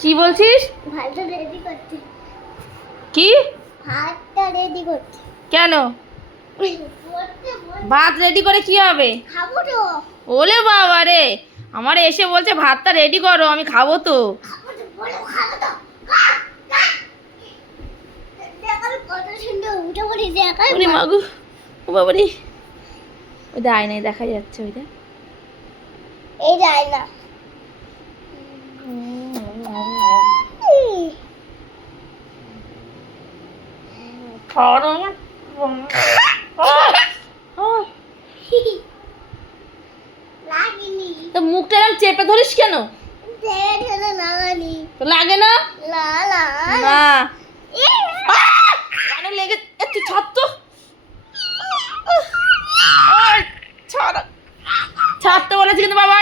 কি বলছিস? ভাতটা রেডি করতে। কি? ভাতটা রেডি করতে। কেন? ভাত রেডি করে কি হবে? খাবো তো। ওলে বাবা রে, আমার এসে বলছে ভাতটা রেডি করো, আমি খাবো তো। খাবো তো, বলো খাবো তো। দেখার কত সুন্দর উঠে পড়ি দেখার। ওরে মাগু, ও বাবা রে, ওই দেখ আয়নায় দেখা যাচ্ছে, ওই দেখ। এই যায় না। লাগেনি। তো মুখটা এরকম চেপে ধরিস কেন? লাগানি। তো লাগে না? লা লা না। কানে লেগে, তুই ছাড় তো। ছাড়, ছাড়তে বলেছি কিন্তু বাবা।